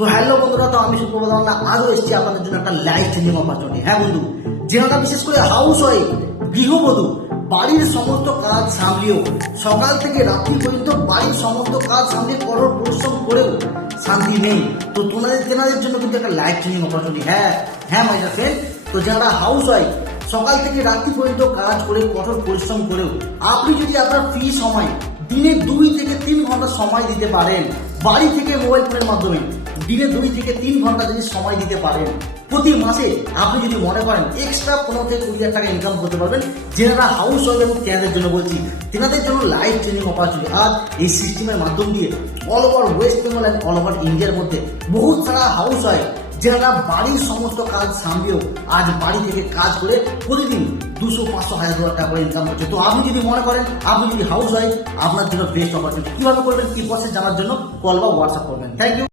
তো হ্যালো বন্ধুরা, তো আমি সুপ্রভাত আরও এসেছি আপনাদের জন্য একটা লাইফ চেঞ্জিং অপরচুনিটি। হ্যাঁ বন্ধু, যেটা বিশেষ করে হাউস ওয়াইফ, গৃহবধূ বাড়ির সমস্ত কাজ সামলিয়েও সকাল থেকে রাত্রি পর্যন্ত বাড়ির সমস্ত কাজ সামলিয়ে কঠোর পরিশ্রম করেও শান্তি নেই। তো তেনাদের জন্য কিন্তু একটা লাইফ চেঞ্জিং অপরচুনিটি। হ্যাঁ মাই ডিয়ার ফ্রেন্ড, তো যারা হাউস ওয়াইফ সকাল থেকে রাত্রি পর্যন্ত কাজ করে কঠোর পরিশ্রম করেও আপনি যদি আপনার ফ্রি সময় দিনে 2 থেকে 3 ঘন্টা সময় দিতে পারেন, বাড়ি থেকে মোবাইল ফোনের মাধ্যমে দিনে 2 থেকে 3 ঘন্টা যদি সময় দিতে পারেন, প্রতি মাসে আপনি যদি মনে করেন এক্সট্রা 15 থেকে 20,000 টাকা ইনকাম করতে পারবেন। যারা হাউস ওয়াইফ এবং তেনাদের জন্য বলছি, তেনাদের জন্য লাইফ চেঞ্জিং অপরচুনিটি। আর এই সিস্টেমের মাধ্যম দিয়ে all over West Bengal and all over ইন্ডিয়ার মধ্যে বহুত সারা হাউস ওয়াইফ যারা বাড়ির সমস্ত কাজ সামলেও আজ বাড়ি থেকে কাজ করে প্রতিদিন 200, 500, 1000 টাকা করে ইনকাম করছে। তো আপনি যদি মনে করেন আপনি যদি হাউস ওয়াইফ, আপনার জন্য বেস্ট অপরচুনিটি। কিভাবে করবেন, কি প্রসেস জানার জন্য কল বা হোয়াটসঅ্যাপ করবেন। Thank you.